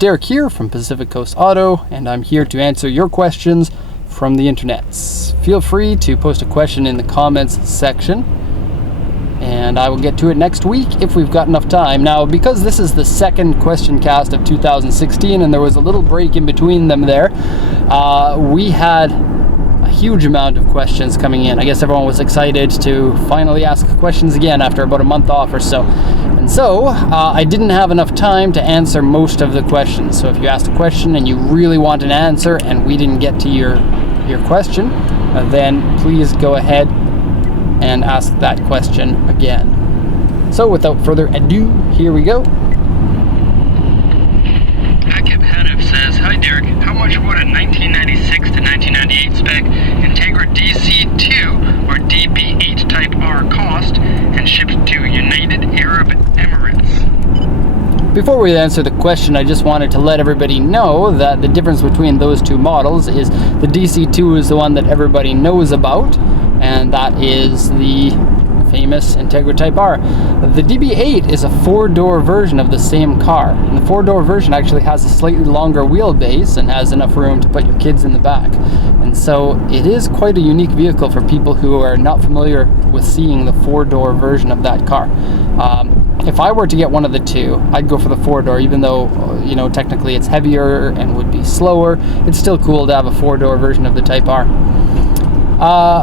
Derek here from Pacific Coast Auto, and I'm here to answer your questions from the internets. Feel free to post a question in the comments section, and I will get to it next week if we've got enough time. Now, because this is the second question cast of 2016, and there was a little break in between them there, we had a huge amount of questions coming in. I guess everyone was excited to finally ask questions again after about a month off or so. And so, I didn't have enough time to answer most of the questions. So if you asked a question and you really want an answer and we didn't get to your question, then please go ahead and ask that question again. So without further ado, here we go. Akib Hanif says, "Hi Derek, how much would a 1996 to 1998 spec Integra DC2 or DB8 Type R cost and shipped to United Arab Emirates?" Before we answer the question, I just wanted to let everybody know that the difference between those two models is the DC2 is the one that everybody knows about, and that is the famous Integra Type R. The DB8 is a four-door version of the same car, and the four-door version actually has a slightly longer wheelbase and has enough room to put your kids in the back. And so it is quite a unique vehicle for people who are not familiar with seeing the four-door version of that car. If I were to get one of the two, I'd go for the four-door, even though, technically it's heavier and would be slower. It's still cool to have a four-door version of the Type R.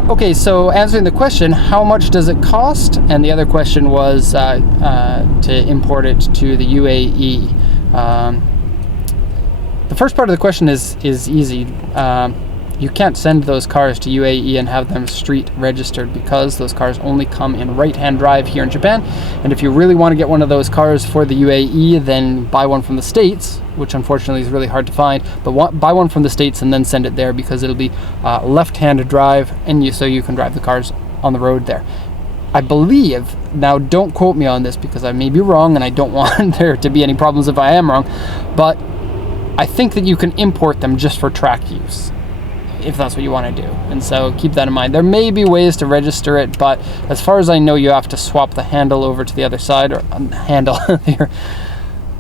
Okay, so answering the question, how much does it cost? And the other question was to import it to the UAE. The first part of the question is easy. You can't send those cars to UAE and have them street registered because those cars only come in right-hand drive here in Japan. And if you really want to get one of those cars for the UAE, then buy one from the States, which unfortunately is really hard to find, but buy one from the States and then send it there because it'll be left-handed drive, and so you can drive the cars on the road there. I believe, now don't quote me on this because I may be wrong and I don't want there to be any problems if I am wrong, but I think that you can import them just for track use, if that's what you want to do. And so keep that in mind. There may be ways to register it, but as far as I know, you have to swap the handle over to the other side, or handle here.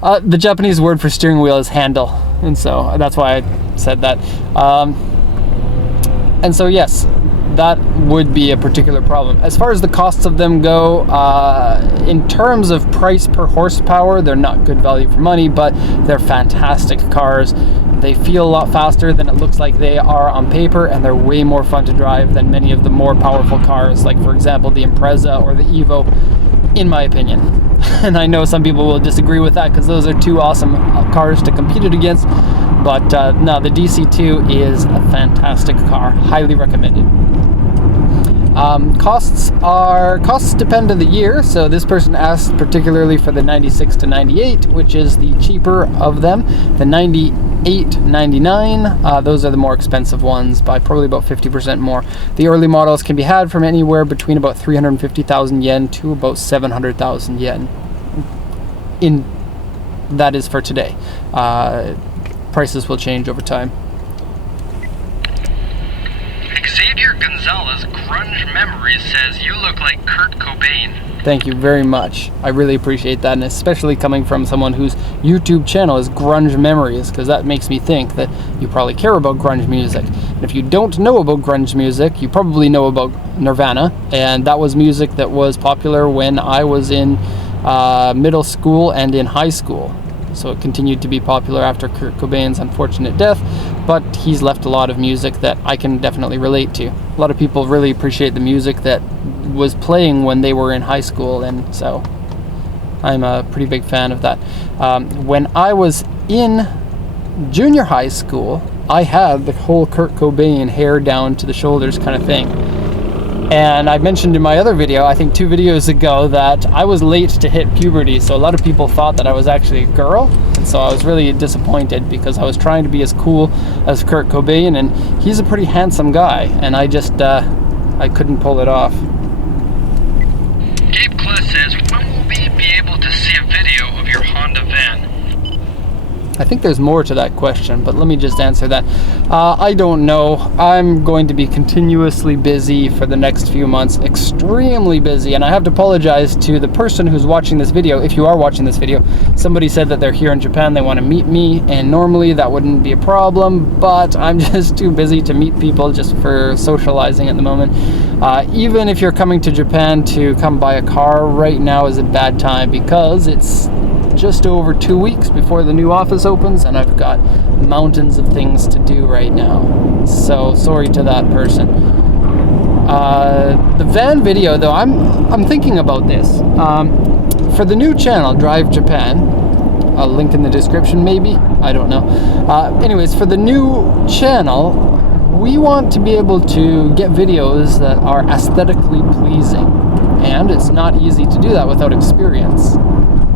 The Japanese word for steering wheel is handle, and so that's why I said that. And so yes, that would be a particular problem. As far as the costs of them go, in terms of price per horsepower, they're not good value for money, but they're fantastic cars. They feel a lot faster than it looks like they are on paper, and they're way more fun to drive than many of the more powerful cars, like for example the Impreza or the Evo, in my opinion. And I know some people will disagree with that because those are two awesome cars to compete it against, but no, the DC2 is a fantastic car, highly recommended. Costs depend on the year. So this person asked particularly for the 96 to 98, which is the cheaper of them. The 98, 99, those are the more expensive ones by probably about 50% more. The early models can be had from anywhere between about 350,000 yen to about 700,000 yen. That is for today. Prices will change over time. Xavier Gonzalez, Grunge Memories, says, "You look like Kurt Cobain." Thank you very much. I really appreciate that, and especially coming from someone whose YouTube channel is Grunge Memories, because that makes me think that you probably care about grunge music. And if you don't know about grunge music, you probably know about Nirvana, and that was music that was popular when I was in middle school and in high school. So it continued to be popular after Kurt Cobain's unfortunate death, but he's left a lot of music that I can definitely relate to. A lot of people really appreciate the music that was playing when they were in high school, and so I'm a pretty big fan of that. When I was in junior high school, I had the whole Kurt Cobain hair down to the shoulders kind of thing. And I mentioned in my other video, I think 2 videos ago, that I was late to hit puberty, so a lot of people thought that I was actually a girl, and so I was really disappointed because I was trying to be as cool as Kurt Cobain, and he's a pretty handsome guy, and I just, I couldn't pull it off. Gabe Kless says, "When will we be able to see a video of your Honda van?" I think there's more to that question, but let me just answer that. I don't know. I'm going to be continuously busy for the next few months, extremely busy, and I have to apologize to the person who's watching this video. If you are watching this video, somebody said that they're here in Japan, they want to meet me, and normally that wouldn't be a problem, but I'm just too busy to meet people just for socializing at the moment. Even if you're coming to Japan to come buy a car, right now is a bad time because it's just over 2 weeks before the new office opens, and I've got mountains of things to do right now. So sorry to that person. The van video, though, I'm thinking about this. For the new channel, Drive Japan, a link in the description maybe, I don't know. Anyways, for the new channel, we want to be able to get videos that are aesthetically pleasing, and it's not easy to do that without experience.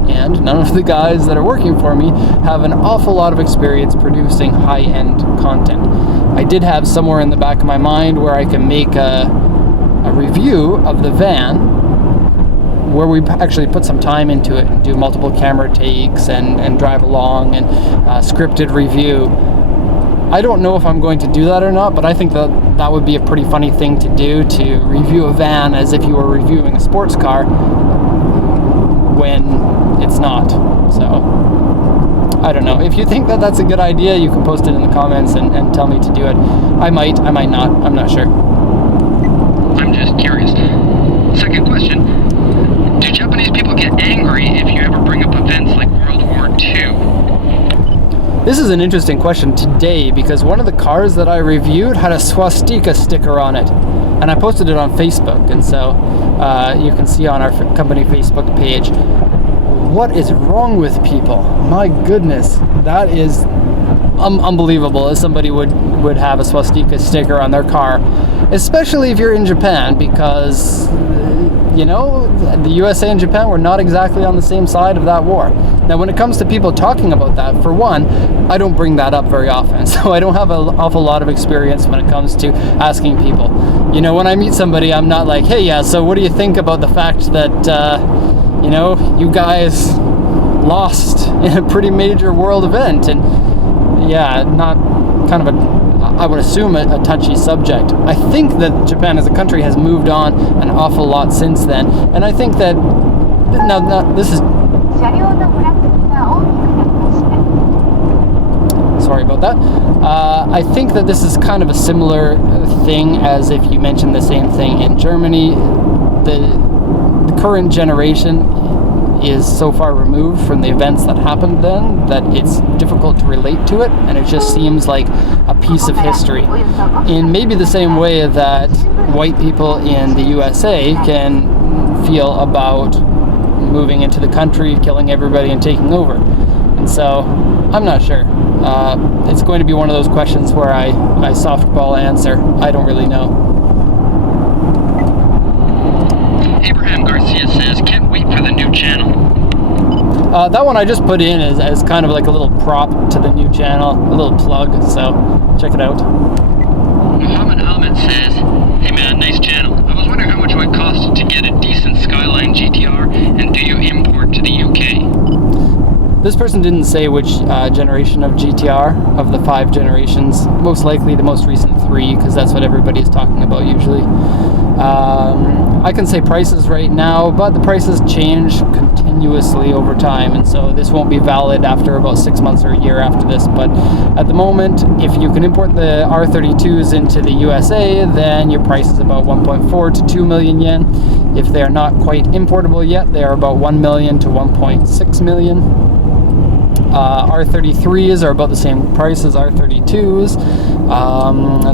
And none of the guys that are working for me have an awful lot of experience producing high-end content. I did have somewhere in the back of my mind where I can make a review of the van where we actually put some time into it and do multiple camera takes and drive along and scripted review. I don't know if I'm going to do that or not, but I think that would be a pretty funny thing to do, to review a van as if you were reviewing a sports car when it's not. So I don't know. If you think that that's a good idea, you can post it in the comments and tell me to do it. I might not. I'm not sure. I'm just curious. Second question. Do Japanese people get angry if you ever bring up events like World War II? This is an interesting question today because one of the cars that I reviewed had a swastika sticker on it, and I posted it on Facebook, and so you can see on our company Facebook page. What is wrong with people? My goodness, that is unbelievable if somebody would have a swastika sticker on their car, especially if you're in Japan, because you know, the USA and Japan were not exactly on the same side of that war. Now, when it comes to people talking about that, for one, I don't bring that up very often, so I don't have an awful lot of experience when it comes to asking people. You know, when I meet somebody, I'm not like, hey, yeah, so what do you think about the fact that, you know, you guys lost in a pretty major world event? And yeah, not kind of I would assume a touchy subject. I think that Japan as a country has moved on an awful lot since then, and I think that now this is sorry about that. I think that this is kind of a similar thing as if you mentioned the same thing in Germany. The current generation is so far removed from the events that happened then that it's difficult to relate to it, and it just seems like a piece of history. In maybe the same way that white people in the USA can feel about moving into the country, killing everybody and taking over. And so I'm not sure. It's going to be one of those questions where I softball answer. I don't really know. Abraham Garcia says, can't wait for the new channel. That one I just put in as kind of like a little prop to the new channel, a little plug, so check it out. Muhammad Ahmed says, hey man, nice channel. I was wondering how much it would cost to get a decent Skyline GTR, and do you import to the UK? This person didn't say which generation of GTR of the 5 generations. Most likely the most recent 3, because that's what everybody is talking about usually. I can say prices right now, but the prices change continuously over time, and so this won't be valid after about 6 months or a year after this. But at the moment, if you can import the R32s into the USA, then your price is about 1.4 to 2 million yen. If they are not quite importable yet, they are about 1 million to 1.6 million. R33s are about the same price as R32s.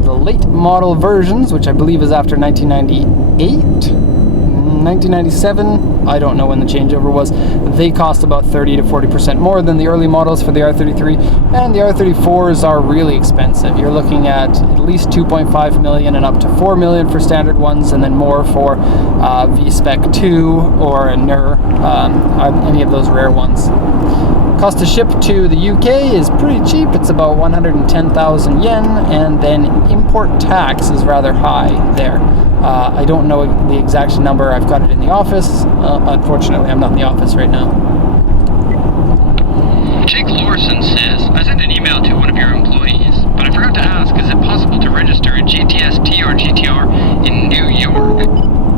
The late model versions, which I believe is after 1998, 1997, I don't know when the changeover was, they cost about 30 to 40% more than the early models for the R33, and the R34s are really expensive. You're looking at least 2.5 million and up to 4 million for standard ones, and then more for V-Spec 2 or a NER, any of those rare ones. Cost to ship to the UK is pretty cheap. It's about 110,000 yen, and then import tax is rather high there. I don't know the exact number. I've got it in the office. Unfortunately, I'm not in the office right now. Jake Lorson says,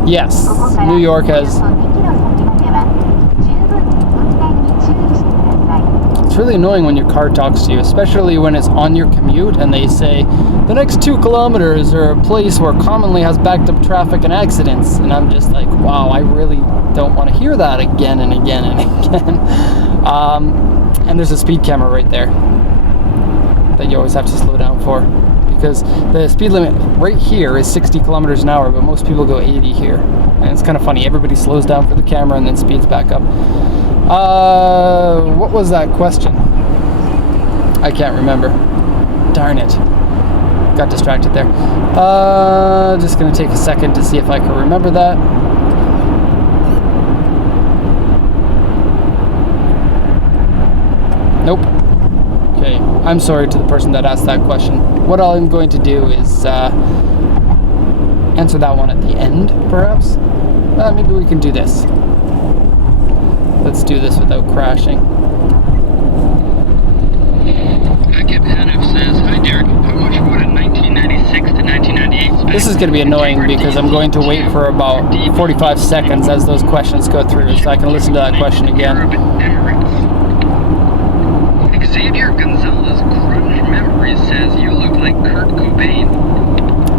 Yes, New York has... It's really annoying when your car talks to you, especially when it's on your commute and they say, the next 2 kilometers are a place where commonly has backed up traffic and accidents. And I'm just like, wow, I really don't want to hear that again and again and again. And there's a speed camera right there that you always have to slow down for, because the speed limit right here is 60 kilometers an hour, but most people go 80 here. And it's kind of funny. Everybody slows down for the camera and then speeds back up. What was that question? I can't remember. Darn it. Got distracted there. Just going to take a second to see if I can remember that. Nope. Okay, I'm sorry to the person that asked that question. What I'm going to do is answer that one at the end, perhaps. Maybe we can do this. Let's do this without crashing. Says, hi Derek, how much would a 1996 to 1998 spec? This is going to be annoying because I'm going to wait for about 45 seconds as those questions go through so I can listen to that question again. Xavier Gonzalez Grunge Memories says, you look like Kurt Cobain.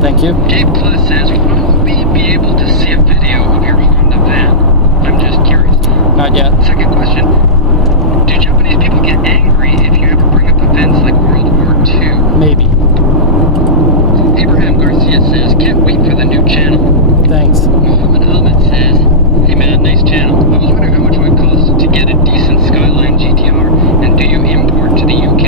Thank you. Gabe Plus says, when will we be able to see a video of your Honda van? I'm just curious. Not yet. Second question. Do Japanese people get angry if you ever bring up events like World War II? Maybe. Abraham Garcia says, can't wait for the new channel. Thanks. Muhammad Ahmed says, hey man, nice channel. I was wondering how much it would cost to get a decent Skyline GTR, and do you import to the UK?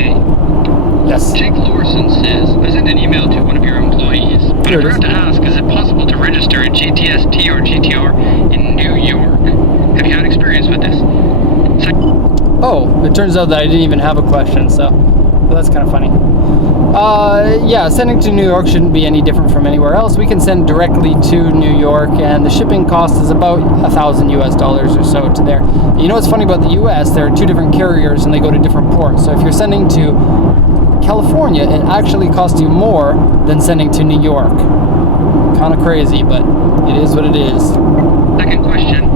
Yes. Jake Lorson says, I sent an email to one of your employees, but I forgot to ask, is it possible to register a GTST or GTR in New York? Have you had experience with this? Oh, it turns out that I didn't even have a question, so that's kind of funny. Yeah, sending to New York shouldn't be any different from anywhere else. We can send directly to New York, and the shipping cost is about $1,000 US or so to there. You know what's funny about the US? There are 2 different carriers, and they go to different ports. So if you're sending to California, it actually costs you more than sending to New York. Kind of crazy, but it is what it is. Second question.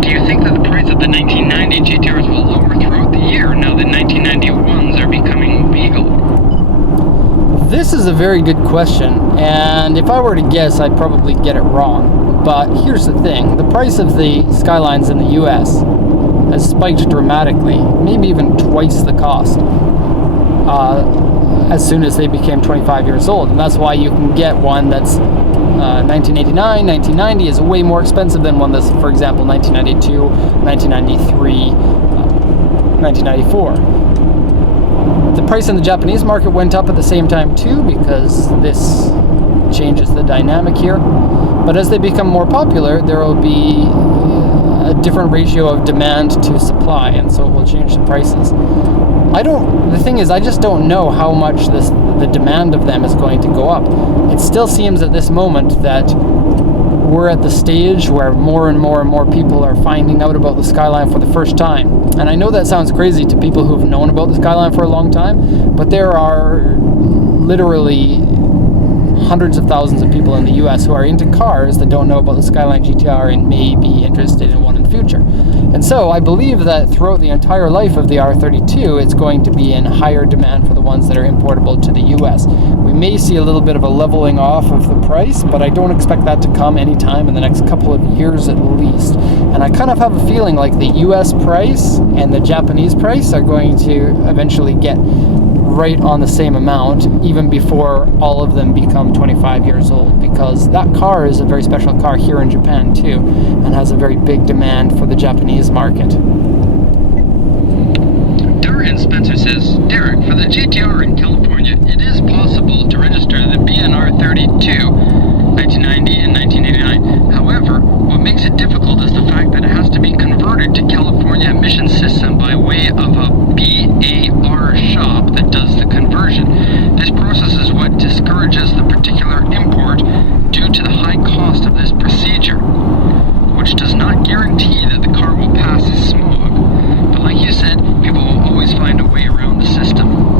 Do you think that the price of the 1990 GTRs will lower throughout the year now that 1991s are becoming legal? This is a very good question, and if I were to guess, I'd probably get it wrong. But here's the thing. The price of the Skylines in the US has spiked dramatically, maybe even twice the cost, as soon as they became 25 years old. And that's why you can get one that's 1989, 1990 is way more expensive than one that's, for example, 1992, 1993, 1994. The price in the Japanese market went up at the same time too, because this changes the dynamic here. But as they become more popular, there will be a different ratio of demand to supply, and so it will change the prices. The thing is, I just don't know how much the demand of them is going to go up. It still seems at this moment that we're at the stage where more and more and more people are finding out about the Skyline for the first time. And I know that sounds crazy to people who've known about the Skyline for a long time, but there are literally hundreds of thousands of people in the US who are into cars that don't know about the Skyline GTR and may be interested in one in the future. And so I believe that throughout the entire life of the R32, it's going to be in higher demand for the ones that are importable to the US. We may see a little bit of a leveling off of the price, but I don't expect that to come anytime in the next couple of years at least. And I kind of have a feeling like the US price and the Japanese price are going to eventually get right on the same amount, even before all of them become 25 years old, because that car is a very special car here in Japan too, and has a very big demand for the Japanese market. Durian Spencer says, Derek, for the GTR in California, it is possible to register the BNR 32, 1990 and 1989. However, what makes it difficult is the fact that it has to be converted to California emission system by way of a BAR shop that does the conversion. This process is what discourages the particular import due to the high cost of this procedure, which does not guarantee that the car will pass smog. But like you said, people will always find a way around the system.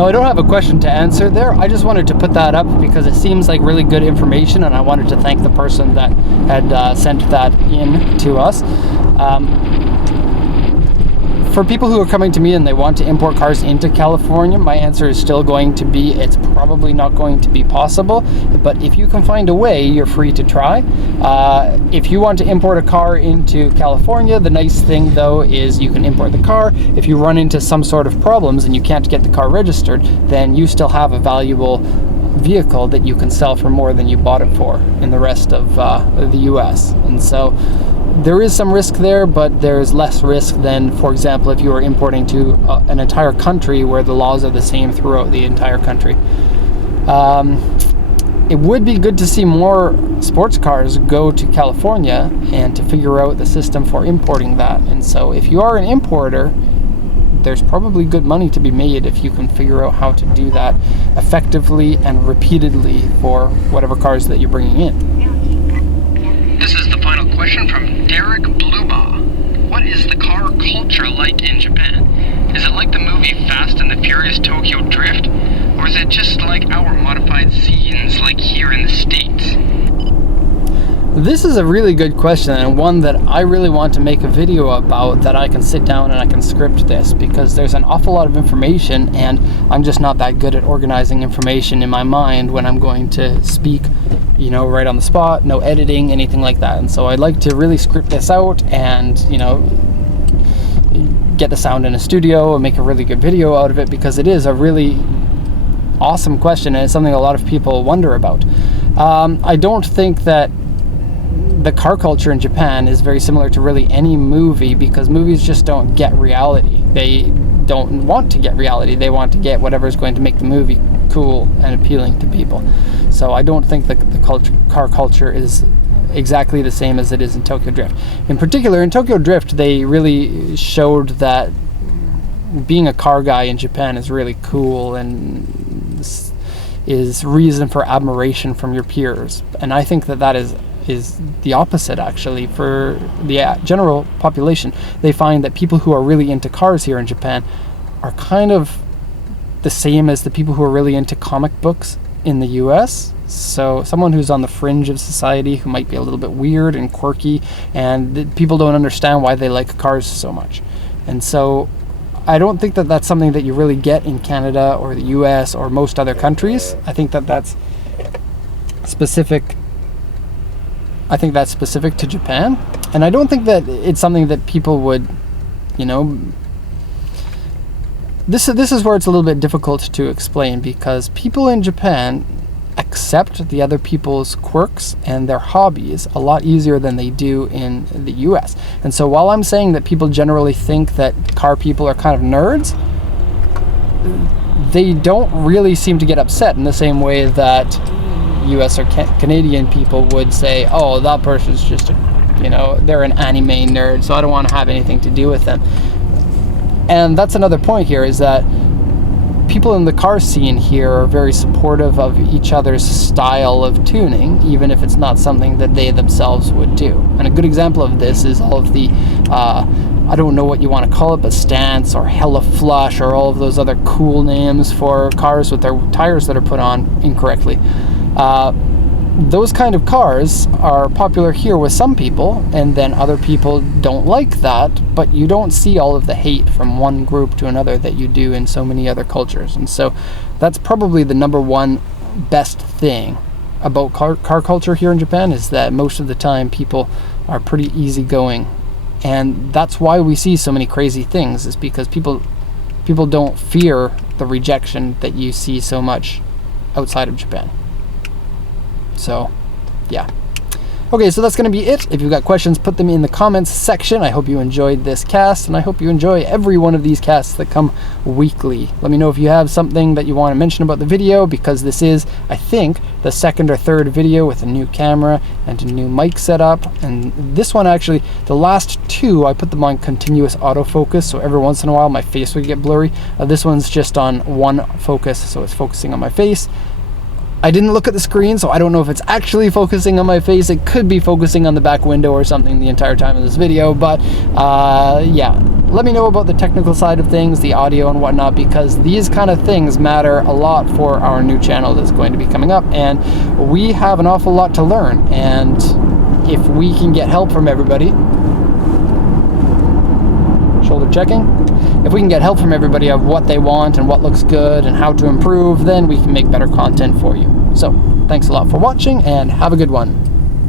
No, I don't have a question to answer there. I just wanted to put that up because it seems like really good information, and I wanted to thank the person that had sent that in to us. For people who are coming to me and they want to import cars into California, my answer is still going to be it's probably not going to be possible. But if you can find a way, you're free to try. If you want to import a car into California, the nice thing though is you can import the car. If you run into some sort of problems and you can't get the car registered, then you still have a valuable vehicle that you can sell for more than you bought it for in the rest of the US. And so there is some risk there, but there's less risk than, for example, if you were importing to an entire country where the laws are the same throughout the entire country. It would be good to see more sports cars go to California and to figure out the system for importing that. And so if you are an importer, there's probably good money to be made if you can figure out how to do that effectively and repeatedly for whatever cars that you're bringing in. This is the final question from Derek Weldon. What is the car culture like in Japan? Is it like the movie Fast and the Furious Tokyo Drift? Or is it just like our modified scenes like here in the States? This is a really good question, and one that I really want to make a video about, that I can sit down and I can script this, because there's an awful lot of information and I'm just not that good at organizing information in my mind when I'm going to speak, you know, right on the spot, no editing, anything like that. And so I'd like to really script this out and, you know, get the sound in a studio and make a really good video out of it, because it is a really awesome question and it's something a lot of people wonder about. I don't think that the car culture in Japan is very similar to really any movie, because movies just don't get reality. They don't want to get reality. They want to get whatever is going to make the movie cool and appealing to people. So I don't think that the car culture is exactly the same as it is in Tokyo Drift. In particular, in Tokyo Drift, they really showed that being a car guy in Japan is really cool and is reason for admiration from your peers. And I think that is the opposite, actually. For the general population, they find that people who are really into cars here in Japan are kind of the same as the people who are really into comic books in the US. So someone who's on the fringe of society, who might be a little bit weird and quirky, and people don't understand why they like cars so much. And so I don't think that that's something that you really get in Canada or the US or most other countries. I think that that's specific to Japan. And I don't think that it's something that people would, you know, this is where it's a little bit difficult to explain, because people in Japan accept the other people's quirks and their hobbies a lot easier than they do in the US. And so while I'm saying that people generally think that car people are kind of nerds, they don't really seem to get upset in the same way that US or Canadian people would say, oh, that person's just they're an anime nerd, so I don't want to have anything to do with them. And that's another point here, is that people in the car scene here are very supportive of each other's style of tuning, even if it's not something that they themselves would do. And a good example of this is all of the I don't know what you want to call it, but Stance or Hella Flush or all of those other cool names for cars with their tires that are put on incorrectly. Those kind of cars are popular here with some people, and then other people don't like that, but you don't see all of the hate from one group to another that you do in so many other cultures. And so that's probably the number one best thing about car culture here in Japan, is that most of the time people are pretty easygoing. And that's why we see so many crazy things, is because people don't fear the rejection that you see so much outside of Japan. So, yeah. Okay, so that's going to be it. If you've got questions, put them in the comments section. I hope you enjoyed this cast, and I hope you enjoy every one of these casts that come weekly. Let me know if you have something that you want to mention about the video, because this is, I think, the second or third video with a new camera and a new mic setup. And this one, actually, the last two, I put them on continuous autofocus, so every once in a while my face would get blurry. This one's just on one focus, so it's focusing on my face. I didn't look at the screen, so I don't know if it's actually focusing on my face. It could be focusing on the back window or something the entire time of this video, but yeah. let me know about the technical side of things, the audio and whatnot, because these kind of things matter a lot for our new channel that's going to be coming up, and we have an awful lot to learn. And if we can get help from everybody, shoulder checking, if we can get help from everybody of what they want and what looks good and how to improve, then we can make better content for you. So thanks a lot for watching, and have a good one.